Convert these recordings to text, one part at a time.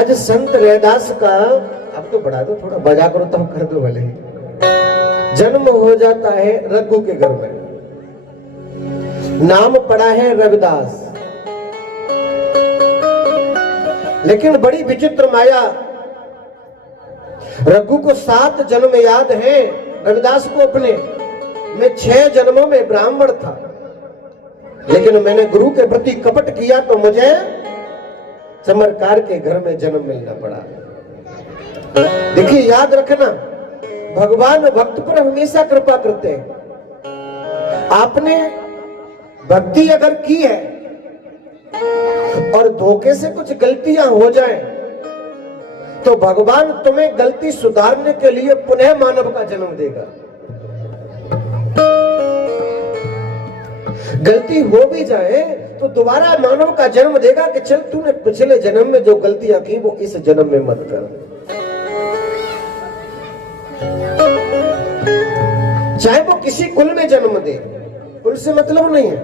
आज संत रैदास का, अब तो बढ़ा दो थोड़ा, बजा करो तो कर दो भले ही, जन्म हो जाता है रघु के घर में। नाम पड़ा है रविदास। लेकिन बड़ी विचित्र माया, रघु को 7 जन्म याद है, रविदास को अपने। मैं 6 जन्मों में ब्राह्मण था, लेकिन मैंने गुरु के प्रति कपट किया तो मुझे चमरकार के घर में जन्म मिलना पड़ा। देखिए, याद रखना, भगवान भक्त पर हमेशा कृपा करते हैं। आपने भक्ति अगर की है और धोखे से कुछ गलतियां हो जाएं, तो भगवान तुम्हें गलती सुधारने के लिए पुनः मानव का जन्म देगा। गलती हो भी जाए तो दोबारा मानव का जन्म देगा कि चल तूने पिछले जन्म में जो गलतियां की वो इस जन्म में मत कर। चाहे वो किसी कुल में जन्म दे, कुल से मतलब नहीं है।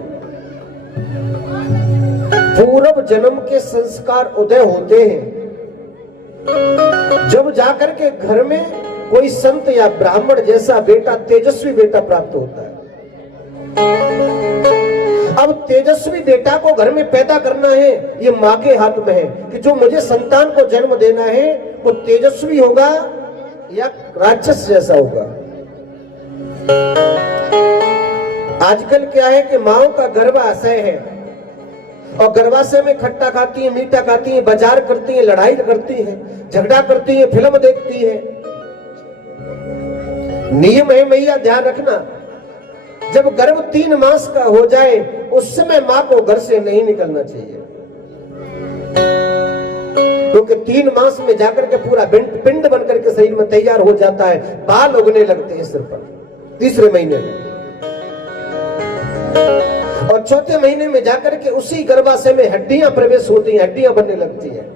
पूर्व जन्म के संस्कार उदय होते हैं जब जाकर के घर में कोई संत या ब्राह्मण जैसा बेटा, तेजस्वी बेटा प्राप्त होता है। अब तेजस्वी बेटा को घर में पैदा करना है, ये माँ के हाथ में है कि जो मुझे संतान को जन्म देना है वो तेजस्वी होगा या राक्षस जैसा होगा। आजकल क्या है कि माओ का गर्भाशय है और गर्भाशय में खट्टा खाती है, मीठा खाती है, बाजार करती है, लड़ाई करती है, झगड़ा करती है, फिल्म देखती है। नियम है मैया, ध्यान रखना, जब गर्भ 3 मास का हो जाए उस समय मां को घर से नहीं निकलना चाहिए, क्योंकि 3 मास में जाकर के पूरा पिंड बनकर के शरीर में तैयार हो जाता है, बाल उगने लगते हैं सिर पर 3रे महीने में, और 4थे महीने में जाकर के उसी गर्भाशय में हड्डियां प्रवेश होती हैं, हड्डियां बनने लगती हैं,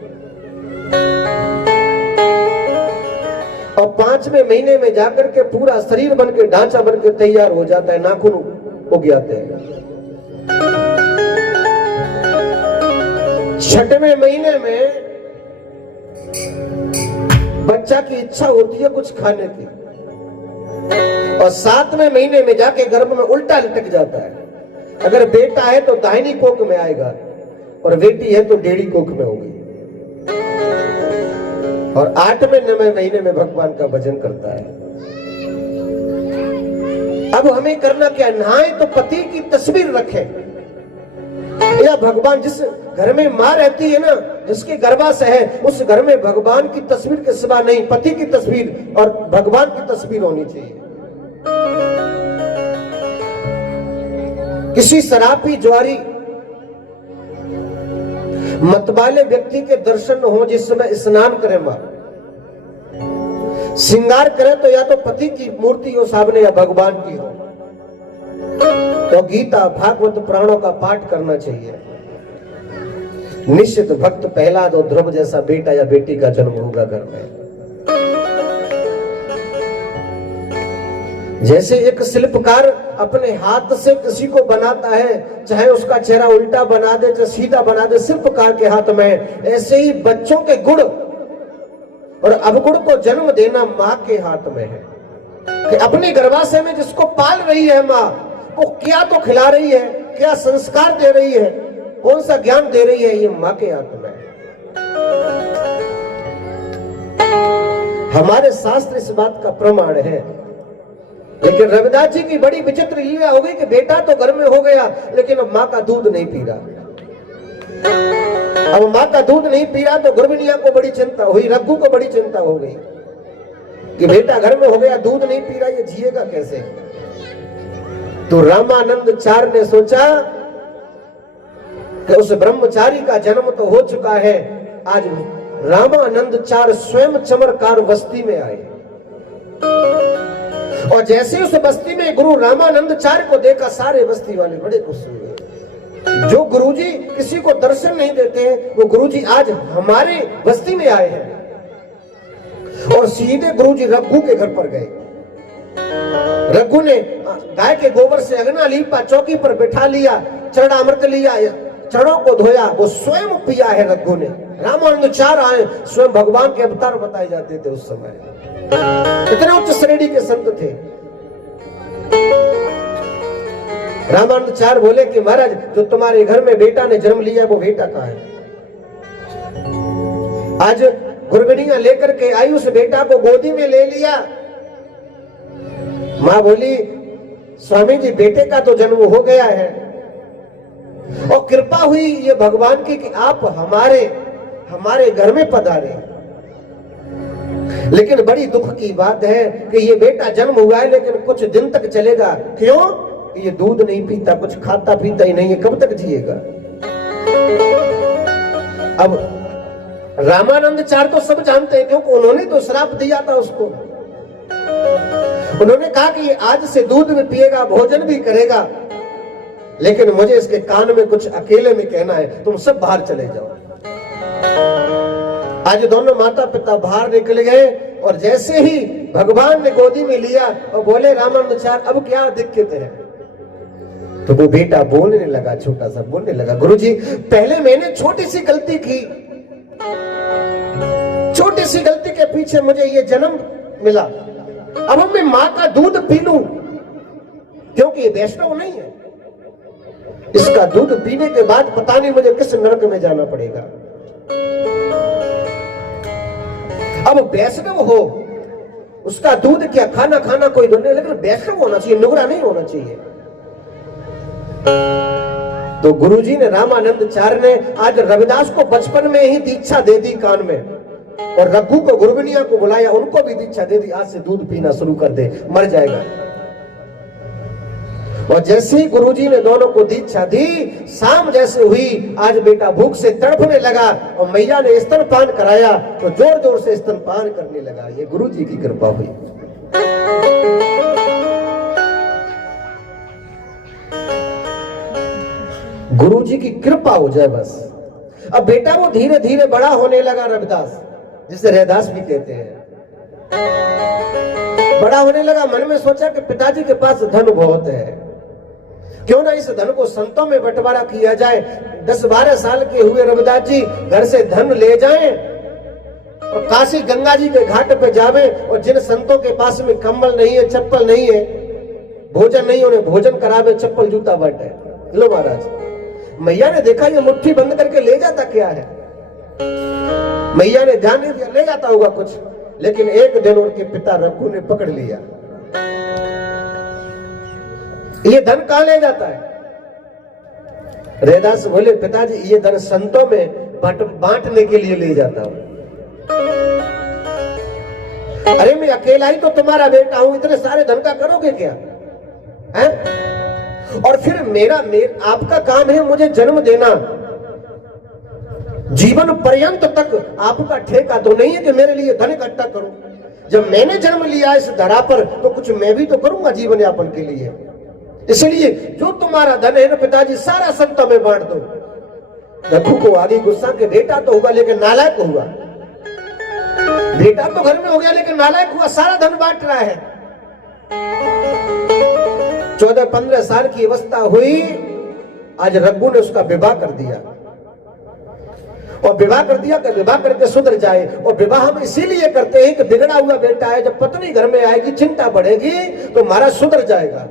और 5वें महीने में जाकर के पूरा शरीर बन के ढांचा बन के तैयार हो जाता है, नाखून उग जाते हैं। 6वें महीने में बच्चा की इच्छा होती है कुछ खाने की, और 7वें महीने में जाके गर्भ में उल्टा लटक जाता है। अगर बेटा है तो दाहिनी कोख में आएगा और बेटी है तो डेढ़ी कोख में होगी, और 8वें 9वें महीने में भगवान का भजन करता है। अब हमें करना क्या, नहाए तो पति की तस्वीर रखें, या भगवान जिस घर में मां रहती है ना, जिसके गर्भाशय है, उस घर में भगवान की तस्वीर के सिवा नहीं, पति की तस्वीर और भगवान की तस्वीर होनी चाहिए। किसी शराबी, ज्वारी, मतवाले व्यक्ति के दर्शन हो जिस समय स्नान करें, मां श्रृंगार करें, तो या तो पति की मूर्ति हो सामने या भगवान की हो, तो गीता भागवत पुराणों का पाठ करना चाहिए। निश्चित भक्त प्रहलाद और ध्रुव जैसा बेटा या बेटी का जन्म होगा घर में। जैसे एक शिल्पकार अपने हाथ से किसी को बनाता है, चाहे उसका चेहरा उल्टा बना दे चाहे सीधा बना दे, शिल्पकार के हाथ में, ऐसे ही बच्चों के गुण और अवगुण को जन्म देना मां के हाथ में है। कि अपने गर्भाशय में जिसको पाल रही है मां, वो क्या तो खिला रही है, क्या संस्कार दे रही है, कौन सा ज्ञान दे रही है, ये मां के हाथ में है। हमारे शास्त्र इस बात का प्रमाण है। लेकिन रविदास जी की बड़ी विचित्र लीला हो गई कि बेटा तो घर में हो गया, लेकिन अब मां का दूध नहीं पी रहा। अब मां का दूध नहीं पी रहा तो गर्भिणिया को बड़ी चिंता हुई, रघु को बड़ी चिंता हो गई कि बेटा घर में हो गया, दूध नहीं पी रहा, ये जिएगा कैसे। तो रामानंद चार ने सोचा कि उस ब्रह्मचारी का जन्म तो हो चुका है, आज रामानंद चार स्वयं चमरकार बस्ती में आए, और जैसे उस बस्ती में गुरु रामानंदाचार्य को देखा, सारे बस्ती वाले बड़े खुश हुए। जो गुरुजी किसी को दर्शन नहीं देते हैं, वो गुरुजी आज हमारे बस्ती में आए हैं। और सीधे गुरुजी रघु के घर पर गए। रघु ने गाय के गोबर से अगना लीपा, चौकी पर बैठा लिया, चरणामृत लिया, चरणों को धोया, वो स्वयं पिया है रघु ने। रामानंदाचार आए, स्वयं भगवान के अवतार बताए जाते थे उस समय, इतने उच्च श्रेणी के संत थे। रामानंदाचार बोले कि महाराज, जो तुम्हारे घर में बेटा ने जन्म लिया वो बेटा कहाँ है? आज गुरगड़ियां लेकर के आई, उस बेटा को गोदी में ले लिया। मां बोली, स्वामी जी बेटे का तो जन्म हो गया है, और कृपा हुई ये भगवान की कि आप हमारे घर में पधारे, लेकिन बड़ी दुख की बात है कि ये बेटा जन्म हुआ है लेकिन कुछ दिन तक चलेगा। क्यों? ये दूध नहीं पीता, कुछ खाता पीता ही नहीं है, कब तक जिएगा? अब रामानंदाचार्य तो सब जानते हैं, क्योंकि उन्होंने तो श्राप दिया था उसको। उन्होंने कहा कि ये आज से दूध भी पिएगा, भोजन भी करेगा, लेकिन मुझे इसके कान में कुछ अकेले में कहना है, तुम सब बाहर चले जाओ। आज दोनों माता पिता बाहर निकल गए, और जैसे ही भगवान ने गोदी में लिया और बोले, रामानंदाचार्य अब क्या दिक्कत है? तो वो बेटा बोलने लगा, छोटा सा बोलने लगा, गुरुजी पहले मैंने छोटी सी गलती की, छोटी सी गलती के पीछे मुझे ये जन्म मिला। अब मैं मां का दूध पी लूं, क्योंकि ये वैष्णव नहीं है, इसका दूध पीने के बाद पता नहीं मुझे किस नरक में जाना पड़ेगा। अब वैष्णव हो, उसका दूध क्या खाना कोई दोने, लेकिन वैष्णव होना चाहिए, नुगरा नहीं होना चाहिए। तो गुरुजी ने, रामानंदाचार्य ने आज रविदास को बचपन में ही दीक्षा दे दी कान में, और रघु को, गुरबनिया को बुलाया, उनको भी दीक्षा दे दी, आज से दूध पीना शुरू कर दे, मर जाएगा। और जैसे ही गुरुजी ने दोनों को दीक्षा दी, शाम जैसे हुई, आज बेटा भूख से तड़पने लगा, और मैया ने स्तनपान कराया तो जोर जोर से स्तनपान करने लगा। ये गुरुजी की कृपा हुई। गुरुजी की कृपा हो जाए बस। अब बेटा वो धीरे धीरे बड़ा होने लगा, रविदास, जिसे रैदास भी कहते हैं, बड़ा होने लगा। मन में सोचा कि पिताजी के पास धन बहुत है, क्यों ना इस धन को संतों में बंटवारा किया जाए। 10-12 साल के हुए रविदास जी घर से धन ले जाएं और काशी गंगा जी के घाट पे जावे, और जिन संतों के पास में कंबल नहीं है, चप्पल नहीं है, भोजन नहीं, उन्हें भोजन करावे, चप्पल जूता बांटे। लो महाराज, मैया ने देखा ये मुट्ठी बंद करके ले जाता क्या है, मैया ने ध्यान नहीं दिया, ले जाता होगा कुछ, लेकिन एक दिन उनके पिता रघु ने पकड़ लिया, ये धन कहां ले जाता है? रैदास बोले, पिताजी ये धन संतों में बांटने के लिए ले जाता हूं। अरे मैं अकेला ही तो तुम्हारा बेटा हूं, इतने सारे धन का करोगे क्या है? और फिर आपका काम है मुझे जन्म देना, जीवन पर्यंत तक आपका ठेका तो नहीं है कि मेरे लिए धन इकट्ठा करूं। जब मैंने जन्म लिया इस धरा पर, तो कुछ मैं भी तो करूंगा जीवन यापन के लिए। इसलिए जो तुम्हारा धन है ना पिताजी, सारा संतों में बांट दो। रघु को आगे गुस्सा के, बेटा तो हुआ लेकिन नालायक हुआ, बेटा तो घर में हो गया लेकिन नालायक हुआ, सारा धन बांट रहा है। 14-15 साल की अवस्था हुई, आज रघु ने उसका विवाह कर दिया, और विवाह कर दिया कि विवाह करके सुधर जाए। और विवाह हम इसीलिए करते हैं कि बिगड़ा हुआ बेटा है, जब पत्नी घर में आएगी चिंता बढ़ेगी तो महाराज सुधर जाएगा।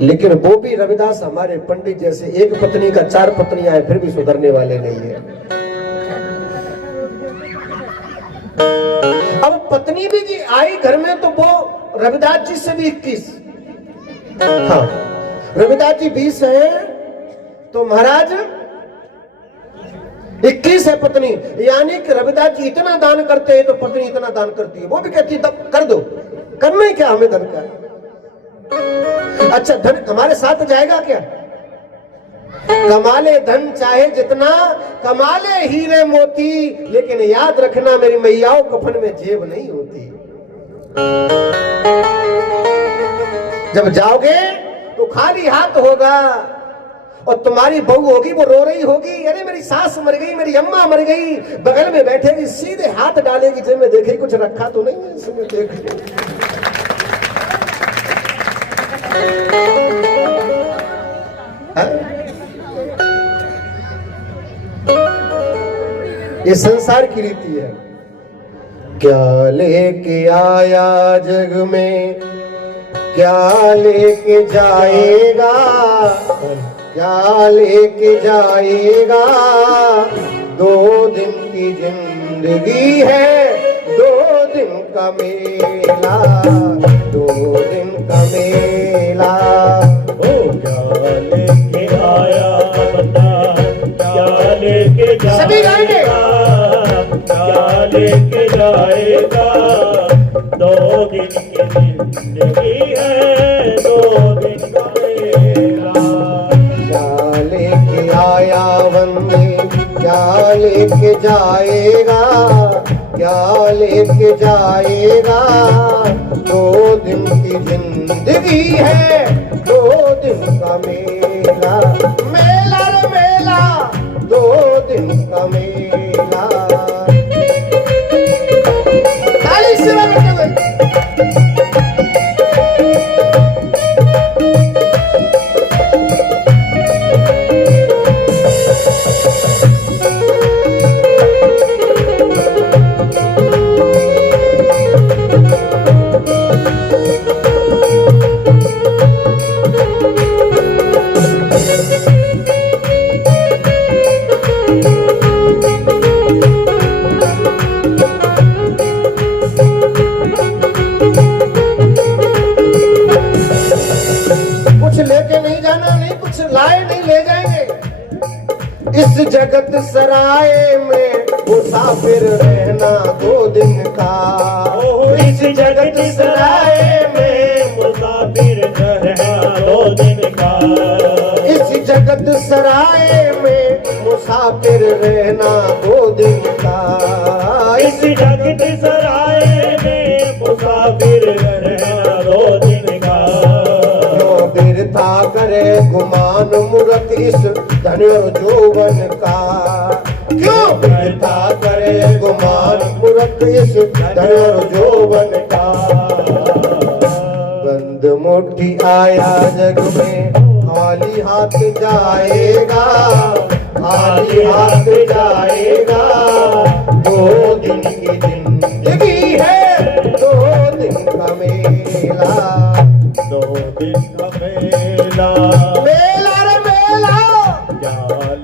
लेकिन वो भी रविदास हमारे पंडित जैसे, एक पत्नी का 4 पत्नियां हैं, फिर भी सुधरने वाले नहीं है। अब पत्नी भी जी आई घर में, तो वो रविदास जी से भी 21, हाँ रविदास जी 20 है, तो महाराज 21 है पत्नी। यानी कि रविदास जी इतना दान करते हैं तो पत्नी इतना दान करती है। वो भी कहती है तब कर दो, करना ही क्या हमें धन का। अच्छा धन हमारे साथ जाएगा क्या? कमाले धन चाहे जितना, कमाले हीरे मोती, लेकिन याद रखना मेरी मैयाओं कफन में जेब नहीं होती। जब जाओगे तो खाली हाथ होगा, और तुम्हारी बहू होगी वो रो रही होगी, अरे मेरी सास मर गई, मेरी अम्मा मर गई, बगल में बैठेगी, सीधे हाथ डालेगी जेब में, देखे कुछ रखा तो नहीं है इसमें, देख ये संसार की रीति है। क्या लेके आया जग में, क्या लेके जाएगा, क्या लेके जाएगा। 2 दिन की जिंदगी है, 2 दिन का मेला, 2 दिन का मेला। क्या लेके आया बंदा, क्या लेके सभी गाएंगे। क्या लेके जाएगा। 2 दिन की जिंदगी है, 2 दिन का मेला। क्या लेके आया बंदे, क्या लेके जाएगा, क्या लेके जाएगा। 2 दिन की जिंदगी है, 2 दिन का मेला। मेला रे मेला, 2 दिन का मेला। ताली से बजाते हुए। इस जगत सराय में मुसाफिर रहना 2 दिन का। इस जगत सराय में मुसाफिर रहना 2 दिन का। इस जगत सराय में मुसाफिर रहना 2 दिन का। इस जगत सराय में मुसाफिर रहना 2 दिन का। बिरथा करे गुमान मूरत इस धन और जोवन का। क्यों बिरथा करे गुमान मूरत इस धन और जोवन का। बंद मुट्ठी आया जग में, खाली हाथ जाएगा, खाली हाथ जाएगा। 2 दिन की जिंदगी है, 2 दिन का मेला। 2 दिन का मेला। मेला रे मेला। क्या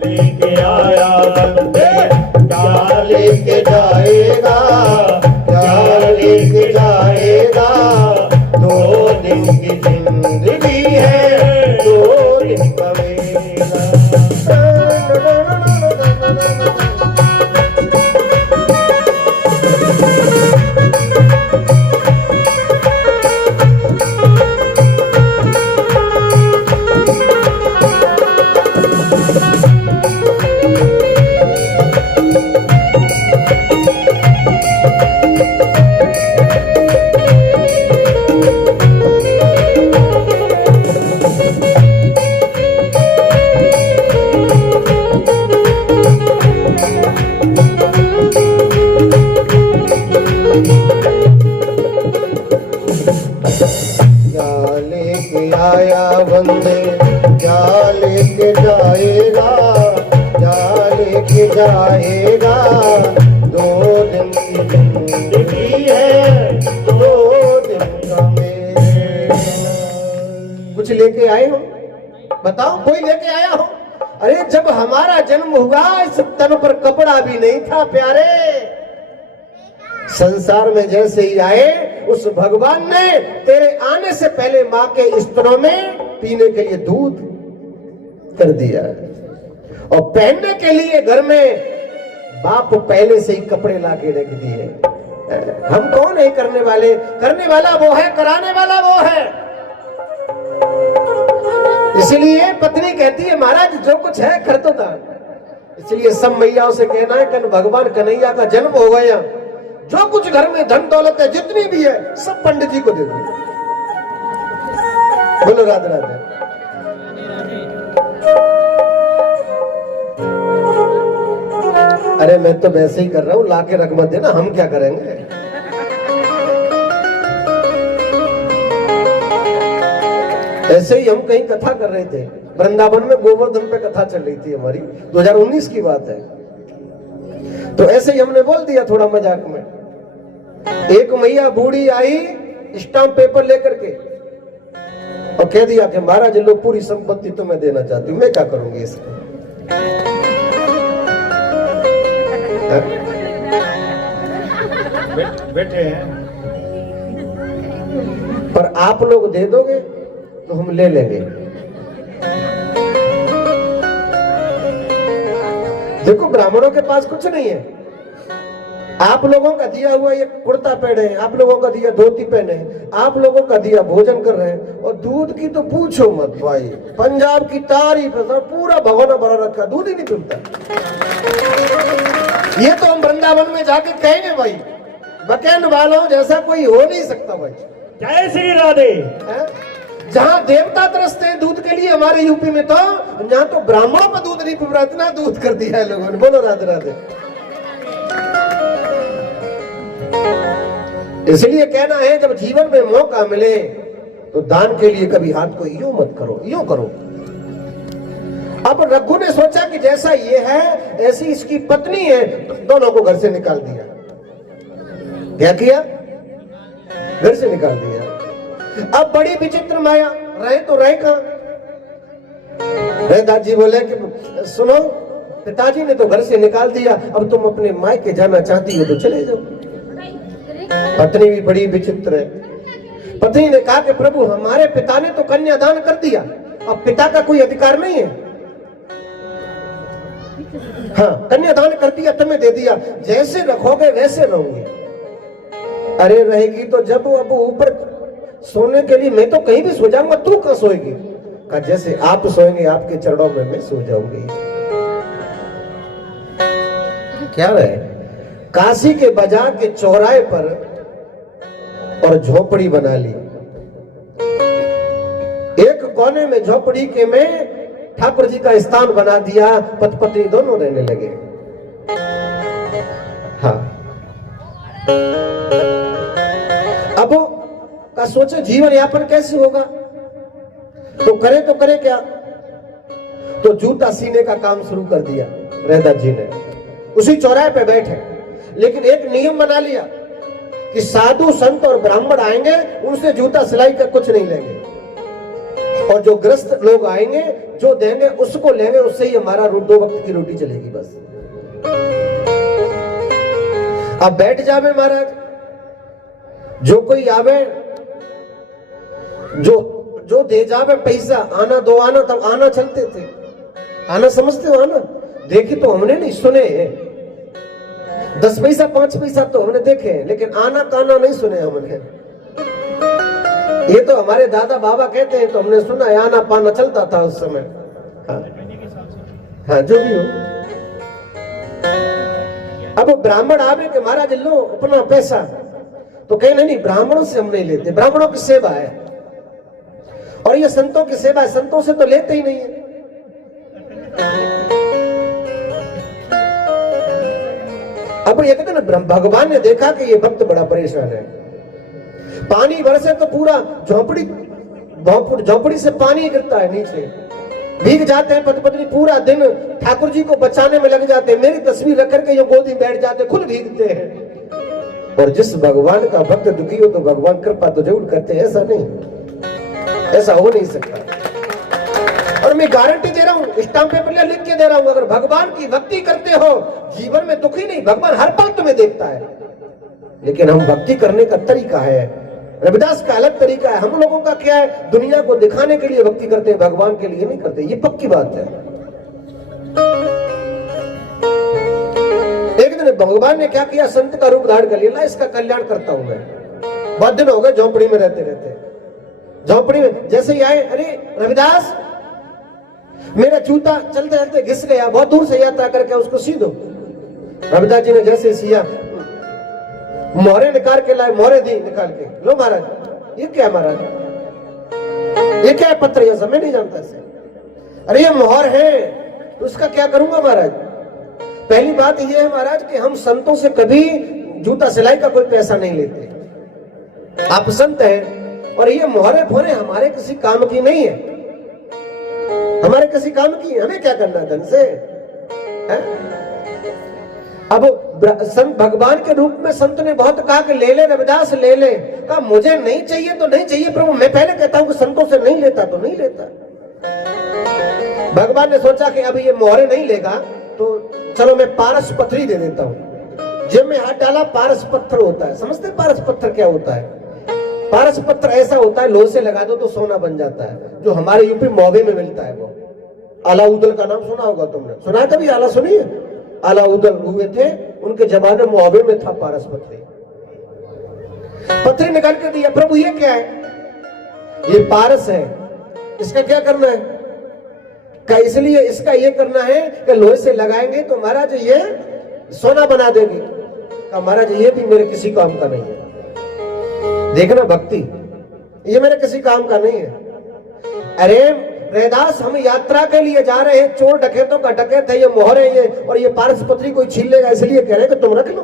लेके आया बंदे, क्या लेके जाएगा, क्या लेके जाएगा। 2 दिन की जिंदगी है, 2 दिन का मेला। क्या लेके आया बंदे, क्या लेके जाएगा, क्या लेके जाएगा। 2 दिन की जिंदगी है, 2 दिन का मेला। कुछ लेके आए हो? बताओ, कोई लेके आया हो? अरे जब हमारा जन्म हुआ इस तन पर कपड़ा भी नहीं था प्यारे। संसार में जैसे ही आए उस भगवान ने तेरे आने से पहले मां के स्तनों में पीने के लिए दूध कर दिया, और पहनने के लिए घर में बाप पहले से ही कपड़े ला के रख दिए। हम कौन है करने वाले? करने वाला वो है, कराने वाला वो है। इसलिए पत्नी कहती है महाराज जो कुछ है कर दो दान। इसलिए सब मैयाओं से कहना है कि भगवान कन्हैया का जन्म हो गया, जो कुछ घर में धन दौलत है जितनी भी है सब पंडित जी को दे दो। बोलो राधे राधे। अरे मैं तो वैसे ही कर रहा हूं, लाके रख मत देना, हम क्या करेंगे। ऐसे ही हम कहीं कथा कर रहे थे, वृंदावन में गोवर्धन पे कथा चल रही थी हमारी, 2019 की बात है। तो ऐसे ही हमने बोल दिया थोड़ा मजाक में। एक मैया बूढ़ी आई स्टाम्प पेपर लेकर के और कह दिया कि महाराज लोग पूरी संपत्ति तुम्हें देना चाहती हूँ, मैं क्या करूंगी इसको। बैठे हैं, पर आप लोग दे दोगे तो हम ले लेंगे। देखो ब्राह्मणों के पास कुछ नहीं है, आप लोगों का दिया हुआ ये कुर्ता पहने, आप लोगों का दिया धोती पहने, आप लोगों का दिया भोजन कर रहे हैं। और दूध की तो पूछो मत भाई, पंजाब की तारीफ है, पूरा भगोना भरा रखा, दूध ही नहीं पीता। ये तो हम वृंदावन में जाके कहेंगे भाई, बकैन वालों जैसा कोई हो नहीं सकता भाई। जय श्री राधे। जहां देवता तरसते हैं दूध के लिए हमारे यूपी में, तो यहाँ तो ब्राह्मणों का दूध नहीं पी रहा, इतना दूध कर दिया है लोगों ने। बोलो राधे राधे। इसलिए कहना है जब जीवन में मौका मिले तो दान के लिए कभी हाथ को यूं मत करो, यूं करो। अब रघु ने सोचा कि जैसा ये है ऐसी इसकी पत्नी है, तो दोनों को घर से निकाल दिया। क्या किया? घर से निकाल दिया। अब बड़ी विचित्र माया, रहे तो रहे कहां? दादाजी बोले कि सुनो, पिताजी ने तो घर से निकाल दिया, अब तुम अपने मायके जाना चाहती हो तो चले जाओ। पत्नी भी बड़ी विचित्र है। पत्नी ने कहा कि प्रभु हमारे पिता ने तो कन्यादान कर दिया, अब पिता का कोई अधिकार नहीं है। हाँ, कन्यादान कर दिया, तुम्हें दे दिया, जैसे रखोगे वैसे रहूंगी। अरे रहेगी तो जब अब ऊपर सोने के लिए मैं तो कहीं भी सो जाऊंगा, तू कहां सोएगी? कहा जैसे आप सोएंगे आपके चरणों में मैं सो जाऊंगी। क्या रहे? काशी के बाजार के चौराहे पर और झोपड़ी बना ली। एक कोने में झोपड़ी के में ठाकुर जी का स्थान बना दिया, पति पत्नी दोनों रहने लगे। हाँ, अब का सोचे जीवन यापन कैसे होगा, तो करे क्या? तो जूता सीने का काम शुरू कर दिया रहदास जी ने। उसी चौराहे पे बैठे, लेकिन एक नियम बना लिया कि साधु संत और ब्राह्मण आएंगे उनसे जूता सिलाई का कुछ नहीं लेंगे, और जो ग्रस्त लोग आएंगे जो देंगे उसको लेंगे, उससे ही हमारा 2 वक्त की रोटी चलेगी बस। अब बैठ जावे महाराज, जो कोई आवे जो दे जावे पैसा, आना दो आना, तब आना चलते थे। आना समझते हो? आना देखी तो हमने नहीं, सुने 10 पैसा 5 पैसा तो हमने देखे, लेकिन आना काना नहीं सुने हमने। ये तो हमारे दादा बाबा कहते हैं तो हमने सुना है, आना पाना चलता था उस समय। हाँ, जो भी हो। अब ब्राह्मण आवे कि महाराज लो अपना पैसा, तो कहीं नहीं, ब्राह्मणों से हम नहीं लेते, ब्राह्मणों की सेवा है, और ये संतों की सेवा है, संतों से तो लेते ही नहीं है। अब एक दिन भगवान ने देखा कि ये भक्त बड़ा परेशान है। पानी बरसे तो पूरा झोपड़ी से पानी गिरता है नीचे, भीग जाते हैं पति पत्नी, पूरा दिन ठाकुर जी को बचाने में लग जाते हैं। मेरी तस्वीर रख करके ये गोदी में बैठ जाते, खुद भीगते हैं। और जिस भगवान का भक्त दुखी हो तो भगवान कृपा तो जरूर करते हैं, ऐसा नहीं, ऐसा हो नहीं सकता। और मैं गारंटी दे रहा हूं, स्टाम्प पेपर लिख के दे रहा हूं, अगर भगवान की भक्ति करते हो जीवन में दुखी नहीं, भगवान हर पल तुम्हें देखता है। लेकिन हम भक्ति करने का तरीका है, रविदास का अलग तरीका है। हम लोगों का क्या है, दुनिया को दिखाने के लिए भक्ति करते हैं, भगवान के लिए नहीं करते, ये पक्की बात है। एक दिन भगवान ने क्या किया, संत का रूप धारण कर लिया, इसका कल्याण करता हूं मैं। बहुत दिन हो गए झोपड़ी में रहते रहते, झोपड़ी में जैसे ही आए, अरे रविदास मेरा जूता चलते चलते घिस गया, बहुत दूर से यात्रा करके उसको सी दो। रविदास जी ने जैसे सिया, मोहरे निकाल के लाए, मोहरे दी निकाल के, लो महाराज ये क्या महाराज, ये क्या है पत्र, ये मैं नहीं जानता इसे। अरे ये मोहर है, तो उसका क्या करूंगा महाराज? पहली बात ये है महाराज कि हम संतों से कभी जूता सिलाई का कोई पैसा नहीं लेते, आप संत हैं, और ये मोहरे फोरे हमारे किसी काम की नहीं है, हमारे किसी काम की, हमें क्या करना धन से है? अब संत भगवान के रूप में संत ने बहुत कहा कि ले ले रविदास ले ले। कहा मुझे नहीं चाहिए तो नहीं चाहिए प्रभु, मैं पहले कहता हूं कि संतों से नहीं लेता तो नहीं लेता। भगवान ने सोचा कि अब ये मोहरे नहीं लेगा तो चलो मैं पारस पथरी दे देता हूं। जेब में हाथ डाला, पारस पत्थर होता है। समझते पारस पत्थर क्या होता है? पारस पत्थर ऐसा होता है, लोहे से लगा दो तो सोना बन जाता है, जो हमारे यूपी मौबे में मिलता है। वो अलाउद्दीन का नाम सुना होगा तुमने, सुना है कभी? आला सुनिए, अलाउद्दीन हुए थे, उनके जमाने में मौबे में था पारस पथरी। पथरी निकाल के दिया, प्रभु ये क्या है? ये पारस है, इसका क्या करना है? का इसलिए इसका ये करना है कि लोहे से लगाएंगे तो महाराज ये सोना बना देगी। का महाराज ये भी मेरे किसी काम का नहीं है। देखना भक्ति, ये मेरे किसी काम का नहीं है। अरे रैदास, हम यात्रा के लिए जा रहे हैं, चोर डकैतों का डकैत है, ये मोहरे ये और ये पारस पथरी कोई छीन लेगा, इसलिए कह रहे हैं कि तुम रख लो।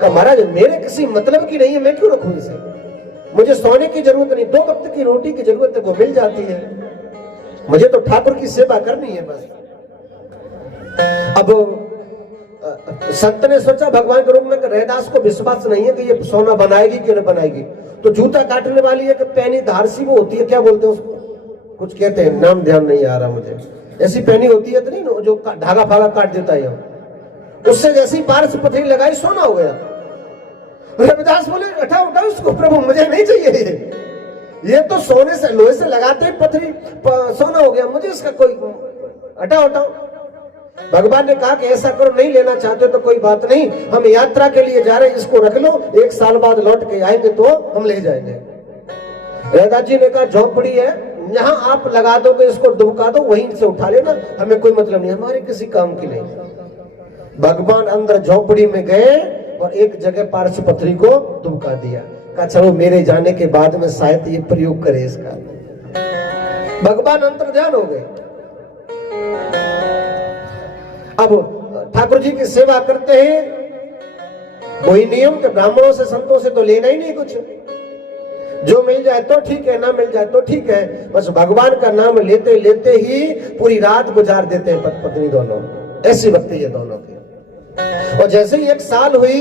का महाराज मेरे किसी मतलब की नहीं है, मैं क्यों रखूं इसे? मुझे सोने की जरूरत नहीं, 2 वक्त की रोटी की जरूरत है, वो मिल जाती है। मुझे तो ठाकुर की सेवा करनी है बस। अब संत ने सोचा भगवान के रूप में कि रैदास को विश्वास नहीं है कि ये सोना बनाएगी कि नहीं बनाएगी, तो जूता काटने वाली है कि पैनी धारसी वो होती है, क्या बोलते हैं उसको, कुछ कहते हैं, नाम ध्यान नहीं आ रहा मुझे। ऐसी पैनी होती है तो नहीं जो धागा फागा काट देता है, उससे जैसी पारस पथरी लगाई सोना हो गया। रविदास बोले उठा उसको, प्रभु मुझे नहीं चाहिए ये तो सोने से लोहे से लगाते ही पथरी सोना हो गया, मुझे इसका कोई हटाओ। भगवान ने कहा कि ऐसा करो, नहीं लेना चाहते तो कोई बात नहीं, हम यात्रा के लिए जा रहे हैं, इसको रख लो, 1 साल बाद लौट के आएंगे तो हम ले जाएंगे। रैदास जी ने कहा झोपड़ी है, यहाँ आप लगा दोगे, इसको दुबका दो, वहीं से उठा लेना, हमें कोई मतलब नहीं, हमारे किसी काम की नहीं। भगवान अंदर झोपड़ी में गए और एक जगह पारस पथरी को दुबका दिया। कहा चलो मेरे जाने के बाद में शायद ये प्रयोग करे इसका। भगवान अंतर ध्यान हो गए। अब ठाकुर जी की सेवा करते हैं, वही नियम के ब्राह्मणों से संतों से तो लेना ही नहीं कुछ, जो मिल जाए तो ठीक है, ना मिल जाए तो ठीक है, बस भगवान का नाम लेते लेते ही पूरी रात गुजार देते हैं पति पत्नी दोनों। ऐसी भक्ति है दोनों की। और जैसे ही 1 साल हुई,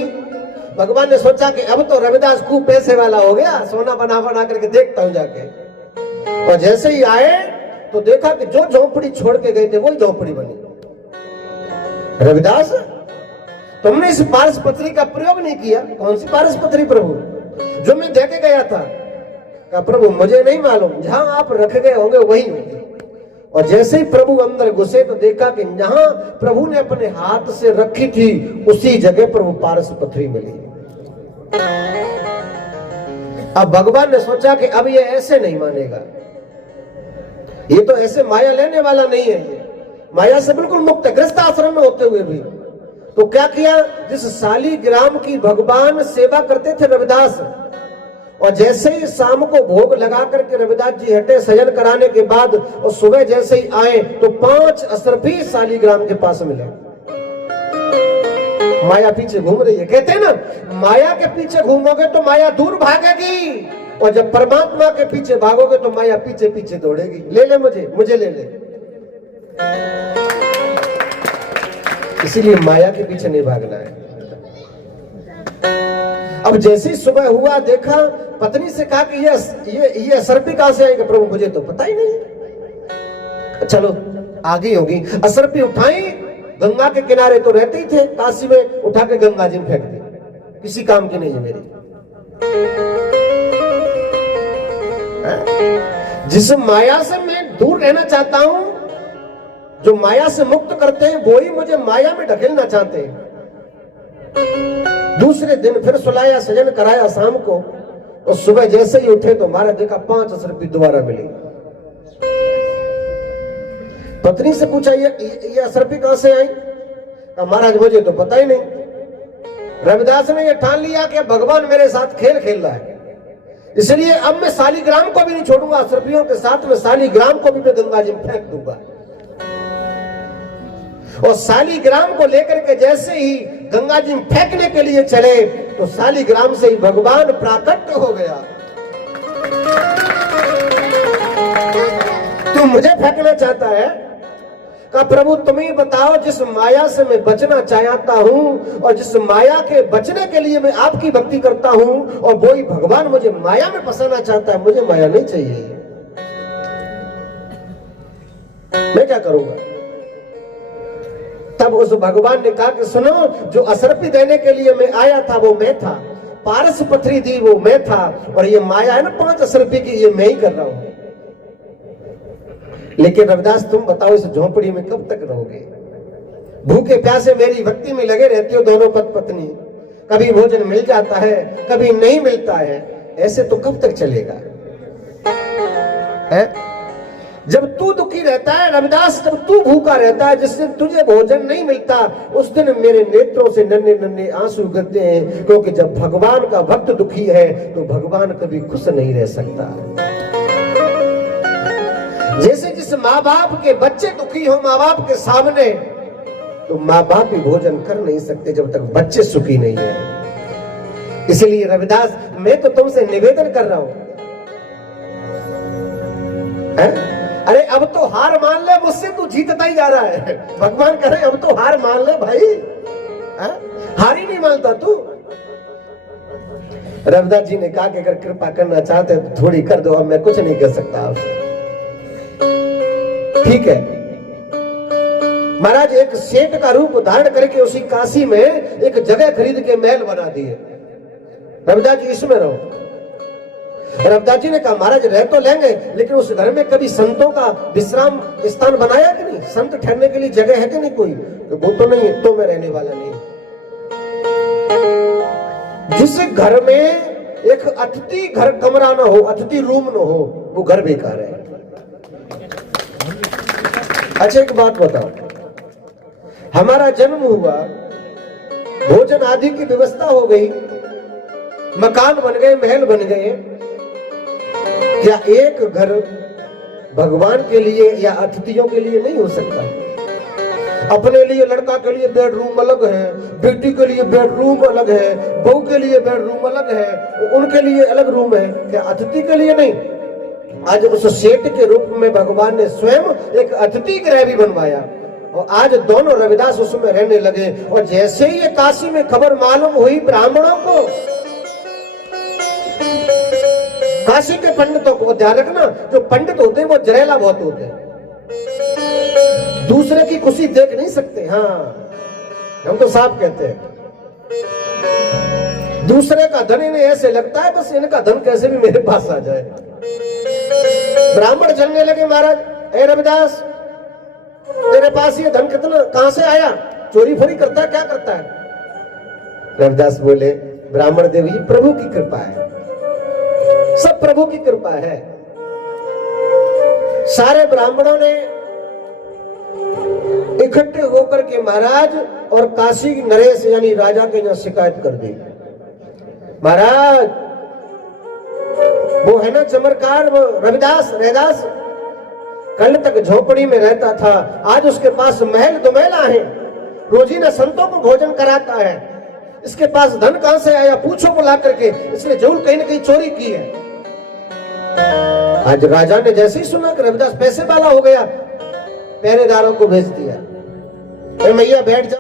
भगवान ने सोचा कि अब तो रविदास खूब पैसे वाला हो गया, सोना बना बना करके देखता हूं जाके। और जैसे ही आए तो देखा कि जो झोपड़ी छोड़ के गए थे वही झोपड़ी बनी। रविदास, तुमने इस पारस पथरी का प्रयोग नहीं किया। कौन सी पारस पथरी प्रभु? जो मैं देके गया था। कहा प्रभु मुझे नहीं मालूम, जहां आप रख गए होंगे वही होगी। और जैसे ही प्रभु अंदर घुसे तो देखा कि जहां प्रभु ने अपने हाथ से रखी थी उसी जगह पर वो पारस पथरी मिली। अब भगवान ने सोचा कि अब ये ऐसे नहीं मानेगा, ये तो ऐसे माया लेने वाला नहीं है, ये माया से बिल्कुल मुक्त है, गृहस्थ आश्रम में होते हुए भी। तो क्या किया, जिस शालीग्राम की भगवान सेवा करते थे रविदास, और जैसे ही शाम को भोग लगा करके रविदास जी हटे शयन कराने के बाद, और सुबह जैसे ही आए तो 5 अशरफी शालीग्राम के पास मिले। माया पीछे घूम रही है। कहते हैं ना, माया के पीछे घूमोगे तो माया दूर भागेगी, और जब परमात्मा के पीछे भागोगे तो माया पीछे पीछे दौड़ेगी। ले ले मुझे ले ले। इसीलिए माया के पीछे नहीं भागना है। अब जैसे ही सुबह हुआ, देखा, पत्नी से कहा कि ये असरपी कहां से आएगा? प्रभु मुझे तो पता ही नहीं। चलो आ गई होगी। असरपी उठाई, गंगा के किनारे तो रहते ही थे, काशी में उठा के गंगा जी में फेंक दी, किसी काम की नहीं है मेरी। जिस माया से मैं दूर रहना चाहता हूं, जो माया से मुक्त करते हैं वो ही मुझे माया में ढकेलना चाहते हैं। दूसरे दिन फिर सुलाया, सजन कराया शाम को, और सुबह जैसे ही उठे तो हमारा देखा 5 अशरफी दोबारा मिली। पत्नी से पूछा ये अशरफी कहां से आई? महाराज मुझे तो पता ही नहीं। रविदास ने ये ठान लिया कि भगवान मेरे साथ खेल खेल रहा है, इसलिए अब मैं शालीग्राम को भी नहीं छोड़ूंगा, अशरफियों के साथ में शालीग्राम को भी मैं गंगा जी में फेंक दूंगा। और शालीग्राम को लेकर के जैसे ही गंगा जी में फेंकने के लिए चले तो शालीग्राम से ही भगवान प्राकट हो गया। तू मुझे फेंकना चाहता है? कहा प्रभु तुम ही बताओ, जिस माया से मैं बचना चाहता हूं और जिस माया के बचने के लिए मैं आपकी भक्ति करता हूं, और वही भगवान मुझे माया में फंसाना चाहता है, मुझे माया नहीं चाहिए, मैं क्या करूंगा? तब उस भगवान ने कहा कि सुनो, जो असर्पी देने के लिए मैं आया था वो मैं था, पारस पथरी दी वो मैं था, और ये माया है ना 5 असर्पी की, ये मैं ही कर रहा हूं। लेकिन रविदास तुम बताओ, इस झोंपड़ी में कब तक रहोगे? भूखे प्यासे मेरी भक्ति में लगे रहते हो दोनों पति पत्नी, कभी भोजन मिल जाता है कभी नहीं मिलता है, ऐसे तो कब तक चलेगा? है? जब तू दुखी रहता है रविदास, जब तू भूखा रहता है, जिस दिन तुझे भोजन नहीं मिलता, उस दिन मेरे नेत्रों से नन्हे नन्हे आंसू गिरते हैं, क्योंकि जब भगवान का भक्त दुखी है तो भगवान कभी खुश नहीं रह सकता। जैसे जिस माँ बाप के बच्चे दुखी हो माँ बाप के सामने, तो माँ बाप भी भोजन कर नहीं सकते जब तक बच्चे सुखी नहीं है। इसलिए रविदास मैं तो तुमसे निवेदन कर रहा हूं, अरे अब तो हार मान ले, मुझसे तू जीतता ही जा रहा है। भगवान कह रहे अब तो हार मान ले भाई, हार ही नहीं मानता तू। रविदास जी ने कहा कि अगर कृपा करना चाहते तो थोड़ी कर दो, अब मैं कुछ नहीं कर सकता आपसे। ठीक है। महाराज एक सेठ का रूप धारण करके उसी काशी में एक जगह खरीद के महल बना दिए। रविदास जी इसमें रहो। रविदास जी ने कहा महाराज रह तो लेंगे, लेकिन उस घर में कभी संतों का विश्राम स्थान बनाया कि नहीं? संत ठहरने के लिए जगह है कि नहीं कोई? तो वो तो नहीं है, तो मैं रहने वाला नहीं। जिस घर में एक अतिथि घर कमरा ना हो, अतिथि रूम ना हो, वो घर बेकार है। अच्छा एक बात बताओ, हमारा जन्म हुआ, भोजन आदि की व्यवस्था हो गई, मकान बन गए, महल बन गए, क्या एक घर भगवान के लिए या अतिथियों के लिए नहीं हो सकता? अपने लिए लड़का के लिए बेडरूम अलग है, बेटी के लिए बेडरूम अलग है, बहू के लिए बेडरूम अलग है, उनके लिए अलग रूम है, क्या अतिथि के लिए नहीं? आज उस सेठ के रूप में भगवान ने स्वयं एक अतिथि गृह भी बनवाया, और आज दोनों रविदास उसमें रहने लगे। और जैसे ही ये काशी में खबर मालूम हुई ब्राह्मणों को, काशी के पंडितों को, ध्यान रखना जो पंडित होते हैं वो जरेला बहुत होते हैं, दूसरे की खुशी देख नहीं सकते। हाँ हम तो साफ कहते हैं, दूसरे का धन इन्हें ऐसे लगता है बस इनका धन कैसे भी मेरे पास आ जाए। ब्राह्मण चलने लगे, महाराज ए रविदास तेरे पास ये धन कितना कहां से आया? चोरी फोरी करता है, क्या करता है? रविदास बोले ब्राह्मण देवी प्रभु की कृपा है, सब प्रभु की कृपा है। सारे ब्राह्मणों ने इकट्ठे होकर के महाराज और काशी नरेश यानी राजा के यहाँ शिकायत कर दी। महाराज वो है ना चमत्कार, वो रैदास कल तक झोपड़ी में रहता था, आज उसके पास महल दुमहला है, रोजीना संतों को भोजन कराता है, इसके पास धन कहां से आया पूछो बुला करके, इसने जरूर कहीं ना कहीं चोरी की है। आज राजा ने जैसे ही सुना कि रविदास पैसे वाला हो गया, पहरेदारों को भेज दिया, मैया बैठ जा।